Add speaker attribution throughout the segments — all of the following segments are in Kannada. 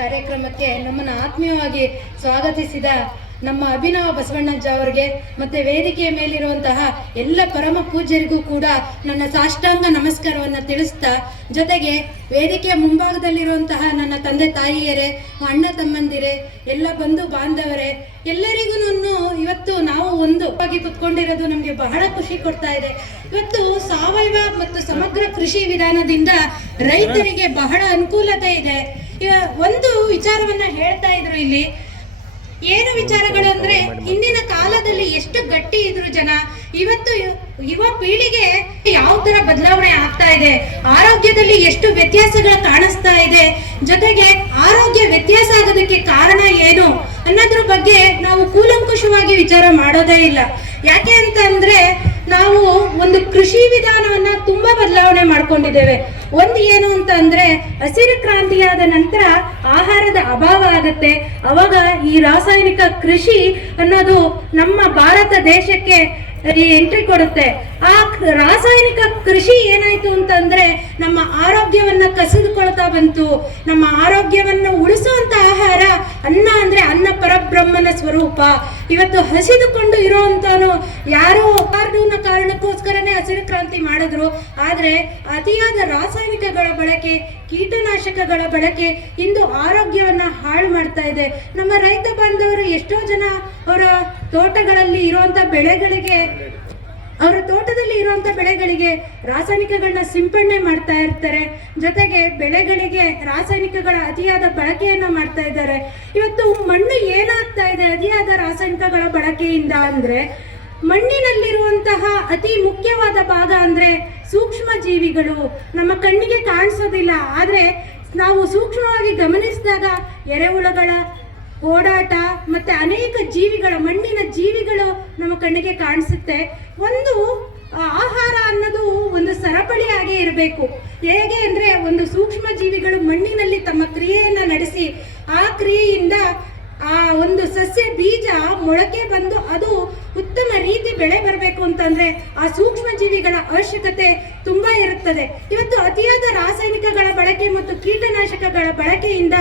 Speaker 1: ಕಾರ್ಯಕ್ರಮಕ್ಕೆ ನಮ್ಮನ್ನು ಆತ್ಮೀಯವಾಗಿ ಸ್ವಾಗತಿಸಿದ ನಮ್ಮ ಅಭಿನವ ಬಸವಣ್ಣಜ್ಜ ಅವರಿಗೆ, ಮತ್ತೆ ವೇದಿಕೆಯ ಮೇಲಿರುವಂತಹ ಎಲ್ಲ ಪರಮ ಪೂಜ್ಯರಿಗೂ ಕೂಡ ನನ್ನ ಸಾಷ್ಟಾಂಗ ನಮಸ್ಕಾರವನ್ನು ತಿಳಿಸ್ತಾ, ಜೊತೆಗೆ ವೇದಿಕೆಯ ಮುಂಭಾಗದಲ್ಲಿರುವಂತಹ ನನ್ನ ತಂದೆ ತಾಯಿಯರೇ, ಅಣ್ಣ ತಮ್ಮಂದಿರೇ, ಎಲ್ಲ ಬಂಧು ಬಾಂಧವರೇ ಎಲ್ಲರಿಗೂ ಇವತ್ತು ನಾವು ಒಂದು ಆಗಿ ಕುತ್ಕೊಂಡಿರೋದು ನಮಗೆ ಬಹಳ ಖುಷಿ ಕೊಡ್ತಾ ಇದೆ. ಇವತ್ತು ಸಾವಯವ ಮತ್ತು ಸಮಗ್ರ ಕೃಷಿ ವಿಧಾನದಿಂದ ರೈತರಿಗೆ ಬಹಳ ಅನುಕೂಲತೆ ಇದೆ. ಒಂದು ವಿಚಾರವನ್ನ ಹೇಳ್ತಾ ಇದ್ರು ಇಲ್ಲಿ. ಏನು ವಿಚಾರಗಳು ಅಂದ್ರೆ ಹಿಂದಿನ ಕಾಲದಲ್ಲಿ ಎಷ್ಟು ಗಟ್ಟಿ ಇದ್ರು ಜನ, ಇವತ್ತು ಯುವ ಪೀಳಿಗೆ ಯಾವ ತರ ಬದಲಾವಣೆ ಆಗ್ತಾ ಇದೆ, ಆರೋಗ್ಯದಲ್ಲಿ ಎಷ್ಟು ವ್ಯತ್ಯಾಸಗಳು ಕಾಣಿಸ್ತಾ ಇದೆ, ಜೊತೆಗೆ ಆರೋಗ್ಯ ವ್ಯತ್ಯಾಸ ಆಗೋದಕ್ಕೆ ಕಾರಣ ಏನು ಅನ್ನೋದ್ರ ಬಗ್ಗೆ ನಾವು ಕೂಲಂಕುಷವಾಗಿ ವಿಚಾರ ಮಾಡೋದೇ ಇಲ್ಲ. ಯಾಕೆ ಅಂತ ನಾವು ಒಂದು ಕೃಷಿ ವಿಧಾನವನ್ನ ತುಂಬಾ ಬದಲಾವಣೆ ಮಾಡ್ಕೊಂಡಿದ್ದೇವೆ. ಒಂದು ಏನು ಅಂತ ಅಂದ್ರೆ ಹಸಿರು ಕ್ರಾಂತಿಯಾದ ನಂತರ ಆಹಾರದ ಅಭಾವ ಆಗತ್ತೆ. ಅವಾಗ ಈ ರಾಸಾಯನಿಕ ಕೃಷಿ ಅನ್ನೋದು ನಮ್ಮ ಭಾರತ ದೇಶಕ್ಕೆ ಎಂಟ್ರಿ ಕೊಡುತ್ತೆ. ಆ ರಾಸಾಯನಿಕ ಕೃಷಿ ಏನಾಯ್ತು ಅಂತಂದ್ರೆ ನಮ್ಮ ಆರೋಗ್ಯವನ್ನ ಕಸಿದುಕೊಳ್ತಾ ಬಂತು. ನಮ್ಮ ಆರೋಗ್ಯವನ್ನು ಉಳಿಸುವಂತ ಆಹಾರ ಅನ್ನ ಅಂದ್ರೆ ಅನ್ನ ಪರಬ್ರಹ್ಮನ ಸ್ವರೂಪ. ಇವತ್ತು ಹಸಿದುಕೊಂಡು ಇರೋಂತಾನು ಯಾರೋ ಕಾರಣನ ಕಾರಣಕ್ಕೋಸ್ಕರನೇ ಹಸಿರು ಕ್ರಾಂತಿ ಮಾಡಿದ್ರು. ಆದ್ರೆ ಅತಿಯಾದ ರಾಸಾಯನಿಕಗಳ ಬಳಕೆ, ಕೀಟನಾಶಕಗಳ ಬಳಕೆ ಇಂದು ಆರೋಗ್ಯವನ್ನ ಹಾಳು ಮಾಡ್ತಾ ಇದೆ. ನಮ್ಮ ರೈತ ಬಾಂಧವರು ಎಷ್ಟೋ ಜನ ಅವರ ತೋಟಗಳಲ್ಲಿ ಇರುವಂತ ಬೆಳೆಗಳಿಗೆ ಅವರ ತೋಟದಲ್ಲಿ ಇರುವಂತ ಬೆಳೆಗಳಿಗೆ ರಾಸಾಯನಿಕಗಳನ್ನ ಸಿಂಪಡಣೆ ಮಾಡ್ತಾ ಇರ್ತಾರೆ. ಜೊತೆಗೆ ಬೆಳೆಗಳಿಗೆ ರಾಸಾಯನಿಕಗಳ ಅತಿಯಾದ ಬಳಕೆಯನ್ನ ಮಾಡ್ತಾ ಇದ್ದಾರೆ. ಇವತ್ತು ಮಣ್ಣು ಏನಾಗ್ತಾ ಇದೆ ಅತಿಯಾದ ರಾಸಾಯನಿಕಗಳ ಬಳಕೆಯಿಂದ ಅಂದ್ರೆ ಮಣ್ಣಿನಲ್ಲಿರುವಂತಹ ಅತಿ ಮುಖ್ಯವಾದ ಭಾಗ ಅಂದ್ರೆ ಸೂಕ್ಷ್ಮ ಜೀವಿಗಳು. ನಮ್ಮ ಕಣ್ಣಿಗೆ ಕಾಣಿಸೋದಿಲ್ಲ. ಆದ್ರೆ ನಾವು ಸೂಕ್ಷ್ಮವಾಗಿ ಗಮನಿಸಿದಾಗ ಎರೆಹುಳಗಳ ಓಡಾಟ ಮತ್ತೆ ಅನೇಕ ಜೀವಿಗಳ, ಮಣ್ಣಿನ ಜೀವಿಗಳು ನಮ್ಮ ಕಣ್ಣಿಗೆ ಕಾಣಿಸುತ್ತೆ. ಒಂದು ಆಹಾರ ಅನ್ನೋದು ಒಂದು ಸರಪಳಿಯಾಗಿ ಇರಬೇಕು. ಹೇಗೆ ಅಂದ್ರೆ ಒಂದು ಸೂಕ್ಷ್ಮ ಜೀವಿಗಳು ಮಣ್ಣಿನಲ್ಲಿ ತಮ್ಮ ಕ್ರಿಯೆಯನ್ನ ನಡೆಸಿ, ಆ ಕ್ರಿಯೆಯಿಂದ ಆ ಒಂದು ಸಸ್ಯ ಬೀಜ ಮೊಳಕೆ ಬಂದು ಅದು ಉತ್ತಮ ರೀತಿ ಬೆಳೆ ಬರಬೇಕು. ಅಂತಂದ್ರೆ ಆ ಸೂಕ್ಷ್ಮ ಜೀವಿಗಳ ಅವಶ್ಯಕತೆ ತುಂಬಾ ಇರುತ್ತದೆ. ಇವತ್ತು ಅತಿಯಾದ ರಾಸಾಯನಿಕಗಳ ಬಳಕೆ ಮತ್ತು ಕೀಟನಾಶಕಗಳ ಬಳಕೆಯಿಂದ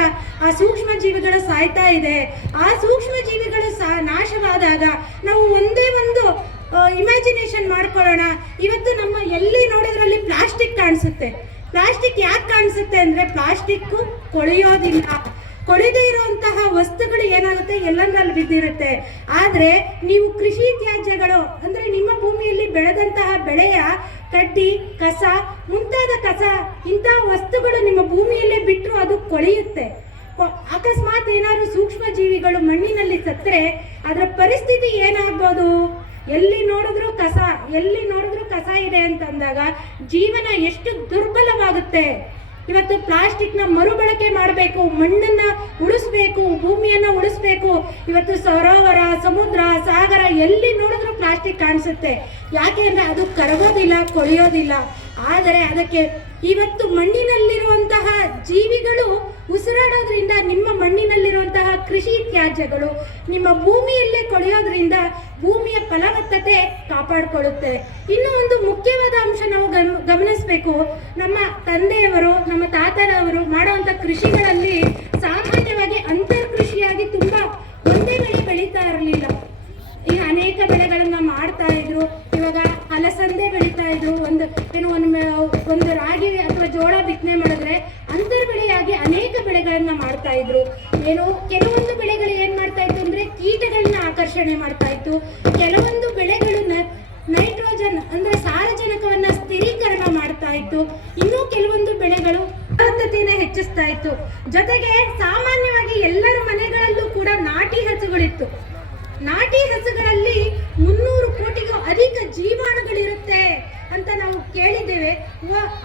Speaker 1: ಆ ಸೂಕ್ಷ್ಮ ಜೀವಿಗಳು ಸಾಯ್ತಾ ಇದೆ. ಆ ಸೂಕ್ಷ್ಮ ಜೀವಿಗಳು ಸಹ ನಾಶವಾದಾಗ ನಾವು ಒಂದೇ ಒಂದು ಇಮ್ಯಾಜಿನೇಷನ್ ಮಾಡ್ಕೊಳ್ಳೋಣ. ಇವತ್ತು ನಮ್ಮ ಎಲ್ಲಿ ನೋಡಿದ್ರಲ್ಲಿ ಪ್ಲಾಸ್ಟಿಕ್ ಕಾಣಿಸುತ್ತೆ. ಪ್ಲಾಸ್ಟಿಕ್ ಯಾಕೆ ಕಾಣಿಸುತ್ತೆ ಅಂದ್ರೆ ಪ್ಲಾಸ್ಟಿಕ್ ಕೊಳೆಯೋದಿಲ್ಲ. ಕೊಳೆದೇ ಇರುವಂತಹ ವಸ್ತುಗಳು ಏನಾಗುತ್ತೆ? ಎಲ್ಲಂದ್ರಲ್ಲಿ ಬಿದ್ದಿರುತ್ತೆ? ಆದರೆ ನೀವು ಕೃಷಿ ತ್ಯಾಜ್ಯಗಳು, ಅಂದ್ರೆ ನಿಮ್ಮ ಭೂಮಿಯಲ್ಲಿ ಬೆಳೆದಂತಹ ಬೆಳೆಯ ಕಡ್ಡಿ, ಕಸ, ಮುಂತಾದ ಕಸ ಇಂತಹ ವಸ್ತುಗಳು ನಿಮ್ಮ ಭೂಮಿಯಲ್ಲೇ ಬಿಟ್ಟರು ಅದು ಕೊಳೆಯುತ್ತೆ. ಅಕಸ್ಮಾತ್ ಏನಾದ್ರು ಸೂಕ್ಷ್ಮ ಜೀವಿಗಳು ಮಣ್ಣಿನಲ್ಲಿ ಸತ್ತರೆ, ಅದರ ಪರಿಸ್ಥಿತಿ ಏನಾಗ್ಬೋದು? ಎಲ್ಲಿ ನೋಡಿದ್ರು ಕಸ, ಎಲ್ಲಿ ನೋಡಿದ್ರು ಕಸ ಇದೆ ಅಂತಂದಾಗ ಜೀವನ ಎಷ್ಟು ದುರ್ಬಲವಾಗುತ್ತೆ? ಇವತ್ತು ಪ್ಲಾಸ್ಟಿಕ್ನ ಮರುಬಳಕೆ ಮಾಡಬೇಕು, ಮಣ್ಣನ್ನ ಉಳಿಸ್ಬೇಕು, ಭೂಮಿಯನ್ನ ಉಳಿಸ್ಬೇಕು. ಇವತ್ತು ಸರೋವರ, ಸಮುದ್ರ, ಸಾಗರ ಎಲ್ಲಿ ನೋಡಿದ್ರು ಪ್ಲಾಸ್ಟಿಕ್ ಕಾಣಿಸುತ್ತೆ. ಯಾಕೆ ಅಂದ್ರೆ ಅದು ಕರಗೋದಿಲ್ಲ, ಕೊಳೆಯೋದಿಲ್ಲ. ಆದರೆ ಅದಕ್ಕೆ ಇವತ್ತು ಮಣ್ಣಿನಲ್ಲಿರುವಂತಹ ಜೀವಿಗಳು ಉಸಿರಾಡೋದ್ರಿಂದ ನಿಮ್ಮ ಮಣ್ಣಿನಲ್ಲಿರುವಂತಹ ಕೃಷಿ ತ್ಯಾಜ್ಯಗಳು ನಿಮ್ಮ ಭೂಮಿಯಲ್ಲೇ ಕೊಳೆಯೋದ್ರಿಂದ ಭೂಮಿಯ ಫಲವತ್ತತೆ ಕಾಪಾಡಿಕೊಳ್ಳುತ್ತೆ. ಇನ್ನು ಒಂದು ಮುಖ್ಯವಾದ ಅಂಶ ನಾವು ಗಮ, ಗಮನಿಸಬೇಕು. ನಮ್ಮ ತಂದೆಯವರು, ನಮ್ಮ ತಾತನವರು ಮಾಡುವಂತ ಕೃಷಿಗಳಲ್ಲಿ ಸಾಮಾನ್ಯವಾಗಿ ಅಂತರ್ ಕೃಷಿಯಾಗಿ ತುಂಬಾ ಒಂದೇ ಬೆಳೆ ಬೆಳೀತಾ ಇರಲಿಲ್ಲ. ಈ ಅನೇಕ ಬೆಳೆಗಳನ್ನ ಮಾಡ್ತಾ ಇದ್ರು. ಇವಾಗ ಅಲಸಂದೆ ಬೆಳೀತಾ ಇದ್ರು. ಒಂದು, ಏನು, ಒಂದು ಒಂದು ರಾಗಿ ಅಥವಾ ಜೋಳ ಬಿತ್ತನೆ ಮಾಡಿದ್ರೆ ಅಂತರ್ ಬೆಳೆಯಾಗಿ ಬೆಳೆಗಳನ್ನ ಮಾಡ್ತಾ ಇದ್ರು. ಏನು, ಕೆಲವೊಂದು ಬೆಳೆಗಳು ಏನ್ ಮಾಡ್ತಾ ಇತ್ತು ಅಂದ್ರೆ ಕೀಟಗಳನ್ನ ಆಕರ್ಷಣೆ ಮಾಡ್ತಾ ಇತ್ತು. ಕೆಲವೊಂದು ಬೆಳೆಗಳು ನೈಟ್ರೋಜನ್ ಅಂದ್ರೆ ಸಾರಜನಕವನ್ನ ಸ್ಥಿರೀಕರಣ ಮಾಡ್ತಾ ಇತ್ತು. ಇನ್ನೂ ಕೆಲವೊಂದು ಬೆಳೆಗಳು ಫಲವತ್ತತೆಯನ್ನ ಹೆಚ್ಚಿಸ್ತಾ ಇತ್ತು. ಜೊತೆಗೆ ಸಾಮಾನ್ಯವಾಗಿ ಎಲ್ಲರ ಮನೆಗಳಲ್ಲೂ ಕೂಡ ನಾಟಿ ಹಸುಗಳಿತ್ತು. ನಾಟಿ ಹಸುಗಳಲ್ಲಿ ಮುನ್ನೂರು ಕೋಟಿಗೂ ಅಧಿಕ ಜೀವಾಣುಗಳಿರುತ್ತೆ ಅಂತ ನಾವು ಕೇಳಿದ್ದೇವೆ.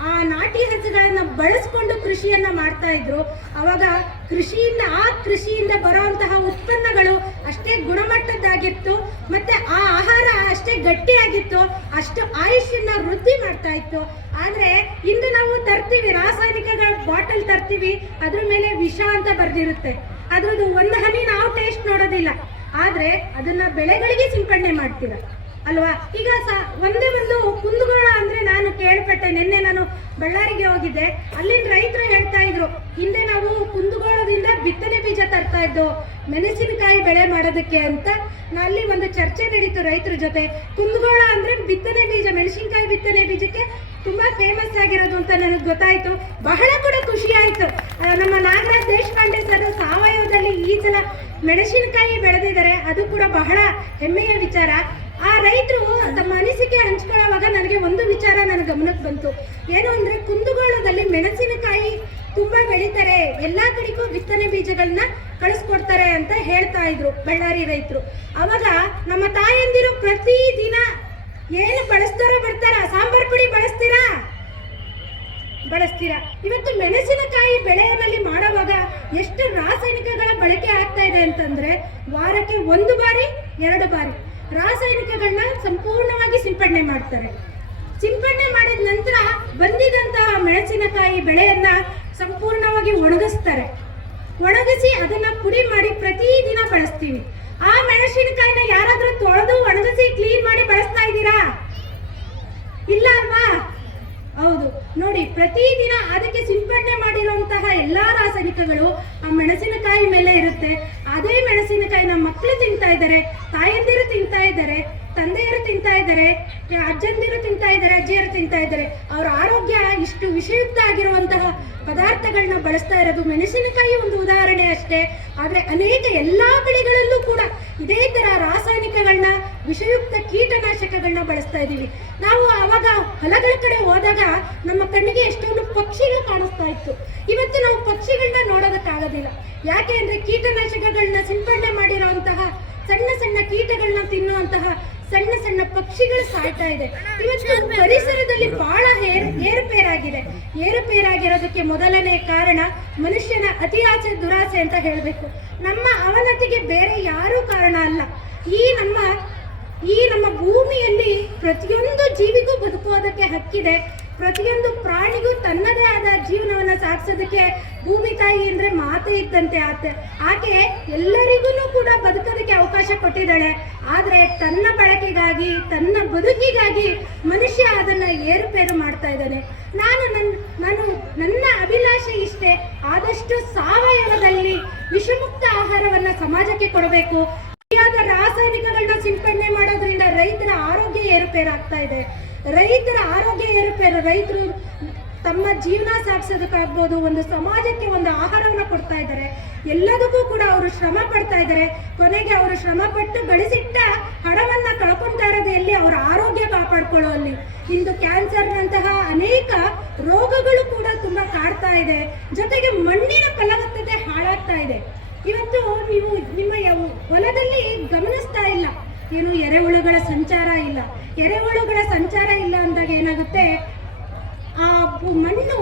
Speaker 1: ಆ ನಾಟಿ ಹಸುಗಳನ್ನ ಬಳಸ್ಕೊಂಡು ಕೃಷಿಯನ್ನ ಮಾಡ್ತಾ ಇದ್ರು. ಅವಾಗ ಕೃಷಿಯಿಂದ, ಆ ಕೃಷಿಯಿಂದ ಬರುವಂತಹ ಉತ್ಪನ್ನಗಳು ಅಷ್ಟೇ ಗುಣಮಟ್ಟದ್ದಾಗಿತ್ತು, ಮತ್ತೆ ಆ ಆಹಾರ ಅಷ್ಟೇ ಗಟ್ಟಿಯಾಗಿತ್ತು, ಅಷ್ಟು ಆಯುಷ್ಯನ್ನ ವೃದ್ಧಿ ಮಾಡ್ತಾ ಇತ್ತು. ಆದ್ರೆ ಇಂದು ನಾವು ತರ್ತೀವಿ ರಾಸಾಯನಿಕಗಳ ಬಾಟಲ್ ತರ್ತೀವಿ, ಅದ್ರ ಮೇಲೆ ವಿಷ ಅಂತ ಬರ್ದಿರುತ್ತೆ. ಅದ್ರದ್ದು ಒಂದು ಹನಿ ನಾವು ಟೇಸ್ಟ್ ನೋಡೋದಿಲ್ಲ. ಆದ್ರೆ ಅದನ್ನ ಬೆಳೆಗಳಿಗೆ ಸಿಂಪಡಣೆ ಮಾಡ್ತೀರ. ಅಲ್ವಾ? ಈಗ ಒಂದೇ ಒಂದು ಕುಂದಗೋಳ ಅಂದ್ರೆ ನಾನು ಕೇಳ್ಪಟ್ಟೆ. ನಿನ್ನೆ ನಾನು ಬಳ್ಳಾರಿಗೆ ಹೋಗಿದ್ದೆ. ಅಲ್ಲಿನ ರೈತರು ಹೇಳ್ತಾ ಇದ್ರು, ಹಿಂದೆ ನಾವು ಕುಂದಗೋಳದಿಂದ ಬಿತ್ತನೆ ಬೀಜ ತರ್ತಾ ಇದ್ದು, ಮೆಣಸಿನಕಾಯಿ ಬೆಳೆ ಮಾಡೋದಕ್ಕೆ ಅಂತ. ಅಲ್ಲಿ ಒಂದು ಚರ್ಚೆ ನಡೀತು ರೈತರ ಜೊತೆ. ಕುಂದಗೋಳ ಅಂದ್ರೆ ಬಿತ್ತನೆ ಬೀಜ, ಮೆಣಸಿನಕಾಯಿ ಬಿತ್ತನೆ ಬೀಜಕ್ಕೆ ತುಂಬಾ ಫೇಮಸ್ ಆಗಿರೋದು ಅಂತ ನನಗೆ ಗೊತ್ತಾಯ್ತು. ಬಹಳ ಕೂಡ ಖುಷಿ ಆಯ್ತು. ನಮ್ಮ ನಾಗರಾಜ್ ದೇಶಪಾಂಡೆ ಸರ್ ಸಾವಯವದಲ್ಲಿ ಈ ಸಲ ಮೆಣಸಿನಕಾಯಿ ಬೆಳೆದಿದ್ದಾರೆ. ಅದು ಕೂಡ ಬಹಳ ಹೆಮ್ಮೆಯ ವಿಚಾರ. ಆ ರೈತರು ತಮ್ಮ ಅನಿಸಿಕೆ ಹಂಚ್ಕೊಳ್ಳೋವಾಗ ನನಗೆ ಒಂದು ವಿಚಾರ ನನ್ನ ಗಮನಕ್ಕೆ ಬಂತು. ಏನು ಅಂದ್ರೆ ಕುಂದುಗೋಳದಲ್ಲಿ ಮೆಣಸಿನಕಾಯಿ ತುಂಬಾ ಬೆಳೀತಾರೆ. ಎಲ್ಲಾ ಕಡೆಗೂ ಬಿತ್ತನೆ ಬೀಜಗಳನ್ನ ಕಳಿಸ್ಕೊಡ್ತಾರೆ ಅಂತ ಹೇಳ್ತಾ ಇದ್ರು ಬಳ್ಳಾರಿ ರೈತರು. ಅವಾಗ ನಮ್ಮ ತಾಯಂದಿರು ಪ್ರತಿ ದಿನ ಏನು ಬಳಸ್ತಾರೋ ಬರ್ತಾರ? ಸಾಂಬಾರ್ ಪುಡಿ ಬಳಸ್ತೀರಾ? ಬಳಸ್ತೀರಾ. ಇವತ್ತು ಮೆಣಸಿನಕಾಯಿ ಬೆಳೆಯಲ್ಲಿ ಮಾಡುವಾಗ ಎಷ್ಟು ರಾಸಾಯನಿಕಗಳ ಬಳಕೆ ಆಗ್ತಾ ಇದೆ ಅಂತಂದ್ರೆ ವಾರಕ್ಕೆ ಒಂದು ಬಾರಿ, ಎರಡು ಬಾರಿ. ರಾಸಾಯನಿಕಗಳನ್ನ ಸಂಪೂರ್ಣವಾಗಿ ಸಿಂಪಡಣೆ ಮಾಡ್ತಾರೆ. ಸಿಂಪಡಣೆ ಮಾಡಿದ ನಂತರ ಬಂದಿದಂತಹ ಮೆಣಸಿನಕಾಯಿ ಬೆಳೆಯನ್ನ ಸಂಪೂರ್ಣವಾಗಿ ಒಣಗಿಸ್ತಾರೆ. ಒಣಗಿಸಿ ಅದನ್ನ ಪುಡಿ ಮಾಡಿ ಪ್ರತಿದಿನ ಬಳಸ್ತೀವಿ. ಆ ಮೆಣಸಿನಕಾಯಿನ ಯಾರಾದ್ರೂ ತೊಳೆದು ಒಣಗಿಸಿ ಕ್ಲೀನ್ ಮಾಡಿ ಬಳಸ್ತಾ ಇದ್ದೀರಾ? ಇಲ್ಲ ಅಲ್ವಾ? ಹೌದು. ನೋಡಿ, ಪ್ರತಿದಿನ ಅದಕ್ಕೆ ಸಿಂಪಡಣೆ ಮಾಡಿರುವಂತಹ ಎಲ್ಲಾ ರಾಸಾಯನಿಕಗಳು ಆ ಮೆಣಸಿನಕಾಯಿ ಮೇಲೆ ಇರುತ್ತೆ. ಅದೇ ಮೆಣಸಿನಕಾಯಿ ನಮ್ಮ ಮಕ್ಕಳು ತಿಂತಾ ಇದ್ದಾರೆ, ತಾಯಂದಿರು ತಿಂತಾ ಇದ್ದಾರೆ, ತಂದೆಯರು ತಿಂತಾ ಇದ್ದಾರೆ, ಅಜ್ಜಂದಿರು ತಿಂತಾ ಇದ್ದಾರೆ, ಅಜ್ಜಿಯರು ತಿಂತಾ ಇದ್ದಾರೆ, ಅವರ ಆರೋಗ್ಯ ಇಷ್ಟು ವಿಷಯುಕ್ತ ಆಗಿರುವಂತಹ ಪದಾರ್ಥಗಳನ್ನ ಬಳಸ್ತಾ ಇರೋದು ಮೆಣಸಿನಕಾಯಿ ಒಂದು ಉದಾಹರಣೆ ಅಷ್ಟೇ. ಆದರೆ ಅನೇಕ ಎಲ್ಲಾ ಬೆಳೆಗಳಲ್ಲೂ ಕೂಡ ಇದೇ ಥರ ರಾಸಾಯನಿಕಗಳನ್ನ ವಿಷಯುಕ್ತ ಕೀಟನಾಶಕಗಳನ್ನ ಬಳಸ್ತಾ ಇದ್ದೀವಿ. ನಾವು ಅವಾಗ ಹೊಲಗಳ ಕಡೆ ಹೋದಾಗ ನಮ್ಮ ಕಣ್ಣಿಗೆ ಎಷ್ಟೊಂದು ಪಕ್ಷಿಗಳು ಕಾಣಿಸ್ತಾ ಇತ್ತು. ಇವತ್ತು ನಾವು ಪಕ್ಷಿಗಳನ್ನ ನೋಡೋದಕ್ಕಾಗೋದಿಲ್ಲ. ಯಾಕೆ ಅಂದ್ರೆ ಕೀಟನಾಶಕಗಳನ್ನ ಸಿಂಪಡಣೆ ಮಾಡಿರುವಂತಹ ಸಣ್ಣ ಸಣ್ಣ ಕೀಟಗಳನ್ನ ತಿನ್ನುವಂತಹ ಸಣ್ಣ ಸಣ್ಣ ಪಕ್ಷಿಗಳು ಸಾಯ್ತಾ ಇದೆ. ಇವತ್ತು ಪರಿಸರದಲ್ಲಿ ಬಹಳ ಏರ್, ಏರುಪೇರಾಗಿದೆ. ಏರುಪೇರಾಗಿರೋದಕ್ಕೆ ಮೊದಲನೇ ಕಾರಣ ಮನುಷ್ಯನ ಅತಿ ಆಸೆ ದುರಾಸೆ ಅಂತ ಹೇಳಬೇಕು. ನಮ್ಮ ಅವನತಿಗೆ ಬೇರೆ ಯಾರೂ ಕಾರಣ ಅಲ್ಲ ಈ ನಮ್ಮ ಈ ನಮ್ಮ ಭೂಮಿಯಲ್ಲಿ ಪ್ರತಿಯೊಂದು ಜೀವಿಗೂ ಬದುಕುವುದಕ್ಕೆ ಹಕ್ಕಿದೆ. ಪ್ರತಿಯೊಂದು ಪ್ರಾಣಿಗೂ ತನ್ನದೇ ಆದ ಜೀವನವನ್ನ ಸಾಗಿಸೋದಕ್ಕೆ ಭೂಮಿ ತಾಯಿ ಅಂದ್ರೆ ಮಾತೆ ಇದ್ದಂತೆ ಆತೆ. ಆಕೆ ಎಲ್ಲರಿಗೂ ಕೂಡ ಬದುಕೋದಕ್ಕೆ ಅವಕಾಶ ಕೊಟ್ಟಿದ್ದಾಳೆ. ಆದ್ರೆ ತನ್ನ ಬಳಕೆಗಾಗಿ, ತನ್ನ ಬದುಕಿಗಾಗಿ ಮನುಷ್ಯ ಅದನ್ನ ಏರುಪೇರು ಮಾಡ್ತಾ ಇದ್ದಾನೆ. ನಾನು ನನ್ನ ನಾನು ನನ್ನ ಅಭಿಲಾಷೆ ಇಷ್ಟೇ. ಆದಷ್ಟು ಸಾವಯವದಲ್ಲಿ ವಿಷಮುಕ್ತ ಆಹಾರವನ್ನ ಸಮಾಜಕ್ಕೆ ಕೊಡಬೇಕು. ರಾಸಾಯನಿಕಗಳನ್ನ ಸಿಂಪಡಣೆ ಮಾಡೋದ್ರಿಂದ ರೈತರ ಆರೋಗ್ಯ ಏರುಪೇರಾಗ್ತಾ ಇದೆ. ರೈತರ ಆರೋಗ್ಯ ಏರುಪೇರು. ರೈತರು ತಮ್ಮ ಜೀವನ ಸಾಗಿಸೋದಕ್ಕಾಗ್ಬೋದು, ಒಂದು ಸಮಾಜಕ್ಕೆ ಒಂದು ಆಹಾರವನ್ನು ಕೊಡ್ತಾ ಇದ್ದಾರೆ. ಎಲ್ಲದಕ್ಕೂ ಕೂಡ ಅವರು ಶ್ರಮ ಪಡ್ತಾ ಇದ್ದಾರೆ. ಕೊನೆಗೆ ಅವರು ಶ್ರಮ ಪಟ್ಟು ಗಳಿಸಿಟ್ಟ ಹಣವನ್ನ ಕಳ್ಕೊಂತಾ ಇರೋದು ಎಲ್ಲಿ? ಅವರ ಆರೋಗ್ಯ ಕಾಪಾಡ್ಕೊಳ್ಳೋಲ್ಲಿ. ಇಂದು ಕ್ಯಾನ್ಸರ್ನಂತಹ ಅನೇಕ ರೋಗಗಳು ಕೂಡ ತುಂಬಾ ಕಾಡ್ತಾ ಇದೆ. ಜೊತೆಗೆ ಮಣ್ಣಿನ ಫಲವತ್ತತೆ ಹಾಳಾಗ್ತಾ ಇದೆ. ಇವತ್ತು ನೀವು ನಿಮ್ಮ ಹೊಲದಲ್ಲಿ ಗಮನಿಸ್ತಾ ಇಲ್ಲ. ಏನು ಎರೆಹುಳುಗಳ ಸಂಚಾರ ಇಲ್ಲ. ಎರೆಹುಳುಗಳ ಸಂಚಾರ ಇಲ್ಲ ಅಂದಾಗ ಏನಾಗುತ್ತೆ? ಆ ಮಣ್ಣು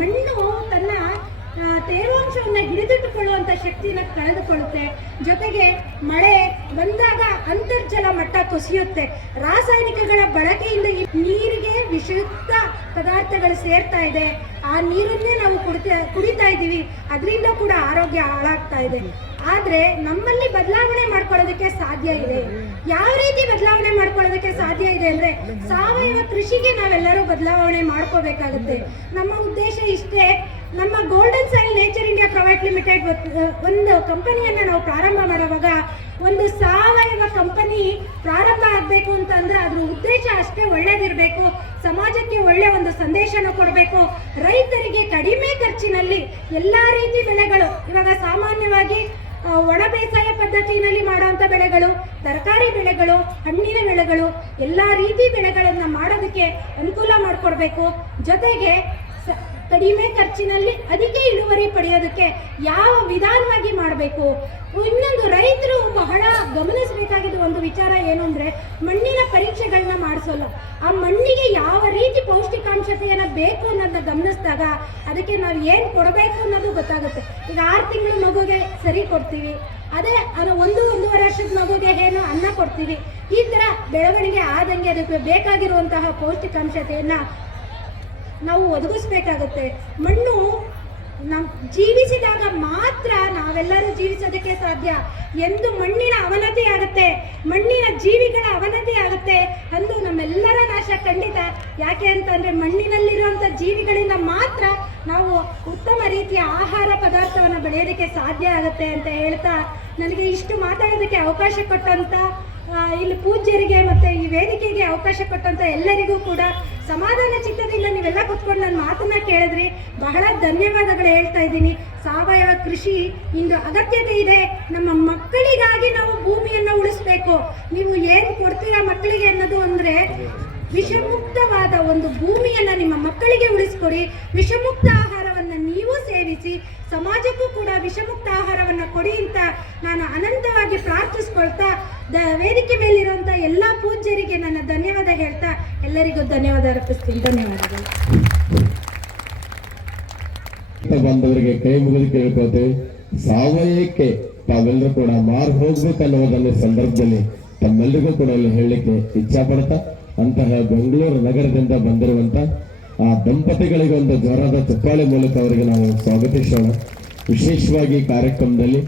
Speaker 1: ಮಣ್ಣು ತನ್ನ ತೇವಾಂಶವನ್ನು ಹಿಡಿದಿಟ್ಟುಕೊಳ್ಳುವಂಥ ಶಕ್ತಿನ ಕಳೆದುಕೊಳ್ಳುತ್ತೆ. ಜೊತೆಗೆ ಮಳೆ ಬಂದಾಗ ಅಂತರ್ಜಲ ಮಟ್ಟ ಕುಸಿಯುತ್ತೆ ರಾಸಾಯನಿಕಗಳ ಬಳಕೆಯಿಂದ ನೀರಿಗೆ ವಿಷಯುಕ್ತ ಪದಾರ್ಥಗಳು ಸೇರ್ತಾ ಇದೆ. ಆ ನೀರನ್ನೇ ನಾವು ಕುಡಿತಾ ಕುಡಿತಾ ಇದ್ದೀವಿ. ಅದರಿಂದ ಕೂಡ ಆರೋಗ್ಯ ಹಾಳಾಗ್ತಾ ಇದೆ. ಆದರೆ ನಮ್ಮಲ್ಲಿ ಬದಲಾವಣೆ ಮಾಡ್ಕೊಳ್ಳೋದಕ್ಕೆ ಸಾಧ್ಯ ಇದೆ. ಯಾವ ರೀತಿ ಬದಲಾವಣೆ ಮಾಡ್ಕೊಳ್ಳೋದಕ್ಕೆ ಇದೆ ಅಂದ್ರೆ ಸಾವಯವ ಕೃಷಿಗೆ ನಾವೆಲ್ಲರೂ ಬದಲಾವಣೆ ಮಾಡ್ಕೋಬೇಕಾಗುತ್ತೆ. ನಮ್ಮ ಉದ್ದೇಶ ಇಷ್ಟೇ, ನಮ್ಮ golden sail nature India private limited ಒಂದು ಕಂಪನಿಯನ್ನ ನಾವು ಪ್ರಾರಂಭ ಮಾಡುವಾಗ ಒಂದು ಸಾವಯವ ಕಂಪನಿ ಪ್ರಾರಂಭ ಆಗಬೇಕು ಅಂತಂದ್ರೆ ಅದ್ರ ಉದ್ದೇಶ ಅಷ್ಟೇ ಒಳ್ಳೇದಿರಬೇಕು. ಸಮಾಜಕ್ಕೆ ಒಳ್ಳೆ ಒಂದು ಸಂದೇಶನ ಕೊಡಬೇಕು. ರೈತರಿಗೆ ಕಡಿಮೆ ಖರ್ಚಿನಲ್ಲಿ ಎಲ್ಲಾ ರೀತಿ ಬೆಳೆಗಳು ಇವಾಗ ಸಾಮಾನ್ಯವಾಗಿ ಒಣ ಬೇಸಾಯ ಪದ್ಧತಿಯಲ್ಲಿ ಮಾಡುವಂತ ಬೆಳೆಗಳು, ತರಕಾರಿ ಬೆಳೆಗಳು, ಹಣ್ಣಿನ ಬೆಳೆಗಳು, ಎಲ್ಲಾ ರೀತಿ ಬೆಳೆಗಳನ್ನು ಮಾಡೋದಕ್ಕೆ ಅನುಕೂಲ ಮಾಡಿಕೊಡ್ಬೇಕು. ಜೊತೆಗೆ ಕಡಿಮೆ ಖರ್ಚಿನಲ್ಲಿ ಅಧಿಕ ಇಳುವರಿ ಪಡೆಯೋದಕ್ಕೆ ಯಾವ ವಿಧಾನವಾಗಿ ಮಾಡಬೇಕು? ಇನ್ನೊಂದು ರೈತರು ಬಹಳ ಗಮನಿಸಬೇಕಾಗಿದ್ದ ಒಂದು ವಿಚಾರ ಏನು ಅಂದ್ರೆ ಮಣ್ಣಿನ ಪರೀಕ್ಷೆಗಳನ್ನ ಮಾಡಿಸೋಲ್ಲ. ಆ ಮಣ್ಣಿಗೆ ಯಾವ ರೀತಿ ಪೌಷ್ಟಿಕಾಂಶತೆಯನ್ನ ಬೇಕು ಅನ್ನೋದನ್ನ ಗಮನಿಸಿದಾಗ ಅದಕ್ಕೆ ನಾವು ಏನು ಕೊಡಬೇಕು ಅನ್ನೋದು ಗೊತ್ತಾಗುತ್ತೆ. ಈಗ ಆರು ತಿಂಗಳ ಮಗುಗೆ ಸರಿ ಕೊಡ್ತೀವಿ. ಅದೇ ಅದು ಒಂದು ಒಂದೂವರೆ ವರ್ಷದ ಮಗುಗೆ ಏನು ಅನ್ನ ಕೊಡ್ತೀವಿ. ಈ ತರ ಬೆಳವಣಿಗೆ ಆದಂಗೆ ಅದಕ್ಕೆ ಬೇಕಾಗಿರುವಂತಹ ಪೌಷ್ಟಿಕಾಂಶತೆಯನ್ನ ನಾವು ಒದಗಿಸ್ಬೇಕಾಗುತ್ತೆ. ಮಣ್ಣು ನಮ್ ಜೀವಿಸಿದಾಗ ಮಾತ್ರ ನಾವೆಲ್ಲರೂ ಜೀವಿಸೋದಕ್ಕೆ ಸಾಧ್ಯ. ಎಂದು ಮಣ್ಣಿನ ಅವನತಿ ಆಗುತ್ತೆ, ಮಣ್ಣಿನ ಜೀವಿಗಳ ಅವನತಿ ಆಗುತ್ತೆ ಅಂದು ನಮ್ಮೆಲ್ಲರ ನಾಶ ಖಂಡಿತ. ಯಾಕೆ ಅಂತಂದ್ರೆ ಮಣ್ಣಿನಲ್ಲಿರುವಂಥ ಜೀವಿಗಳಿಂದ ಮಾತ್ರ ನಾವು ಉತ್ತಮ ರೀತಿಯ ಆಹಾರ ಪದಾರ್ಥವನ್ನು ಬೆಳೆಯೋದಕ್ಕೆ ಸಾಧ್ಯ ಆಗುತ್ತೆ ಅಂತ ಹೇಳ್ತಾ ನನಗೆ ಇಷ್ಟು ಮಾತಾಡೋದಕ್ಕೆ ಅವಕಾಶ ಕೊಟ್ಟಂತ ಇಲ್ಲಿ ಪೂಜ್ಯರಿಗೆ ಮತ್ತೆ ಈ ವೇದಿಕೆಗೆ ಅವಕಾಶ ಕೊಟ್ಟಂತ ಎಲ್ಲರಿಗೂ ಕೂಡ ಸಮಾಧಾನ ಚಿತ್ತದಿಂದ ನೀವೆಲ್ಲ ಕುತ್ಕೊಂಡು ನನ್ನ ಮಾತನ್ನ ಕೇಳಿದ್ರಿ. ಬಹಳ ಧನ್ಯವಾದಗಳು ಹೇಳ್ತಾ ಇದ್ದೀನಿ. ಸಾವಯವ ಕೃಷಿ ಇಂದು ಅಗತ್ಯತೆ ಇದೆ. ನಮ್ಮ ಮಕ್ಕಳಿಗಾಗಿ ನಾವು ಭೂಮಿಯನ್ನು ಉಳಿಸ್ಬೇಕು. ನೀವು ಏನು ಕೊಡ್ತೀರಾ ಮಕ್ಕಳಿಗೆ ಅನ್ನೋದು ಅಂದ್ರೆ ವಿಷಮುಕ್ತವಾದ ಒಂದು ಭೂಮಿಯನ್ನ ನಿಮ್ಮ ಮಕ್ಕಳಿಗೆ ಉಳಿಸ್ಕೊಡಿ. ವಿಷಮುಕ್ತ ಆಹಾರವನ್ನ ನೀವು ಸೇವಿಸಿ. ಸಮಾಜಕ್ಕೂ ಕೂಡ ವಿಷಮುಕ್ತ ಆಹಾರವನ್ನು ಕೊಡಿ ಅಂತ ನಾನು ಅನಂತವಾಗಿ ಪ್ರಾರ್ಥಿಸ್ಕೊಳ್ತಾ ದ ವೇದಿಕೆ ಮೇಲಿರುವಂಥ ಎಲ್ಲ ಪೂಜ್ಯರಿಗೆ ನನ್ನ ಧನ್ಯವಾದ ಹೇಳ್ತಾ ಎಲ್ಲರಿಗೂ ಧನ್ಯವಾದ ಅರ್ಪಿಸ್ತೀನಿ. ಧನ್ಯವಾದಗಳು.
Speaker 2: ಬಂದವರಿಗೆ ಕೈ ಮುಗಿದು ಕೇಳ್ಕೊಳ್ತೇವೆ. ಸಾವಯಕ್ಕೆ ತಾವೆಲ್ಲರೂ ಕೂಡ ಮಾರು ಹೋಗ್ಬೇಕನ್ನುವುದನ್ನು ಸಂದರ್ಭದಲ್ಲಿ ತಮ್ಮೆಲ್ಲರಿಗೂ ಕೂಡ ಅಲ್ಲಿ ಹೇಳಲಿಕ್ಕೆ ಇಚ್ಛಾ ಪಡ್ತಾ ಅಂತಹ ಬೆಂಗಳೂರು ನಗರದಿಂದ ಬಂದಿರುವಂತ ಆ ದಂಪತಿಗಳಿಗೆ ಒಂದು ಜ್ವರದ ಚಪ್ಪಾಳೆ ಮೂಲಕ ಅವರಿಗೆ ನಾವು ಸ್ವಾಗತಿಸೋಣ. ವಿಶೇಷವಾಗಿ ಕಾರ್ಯಕ್ರಮದಲ್ಲಿ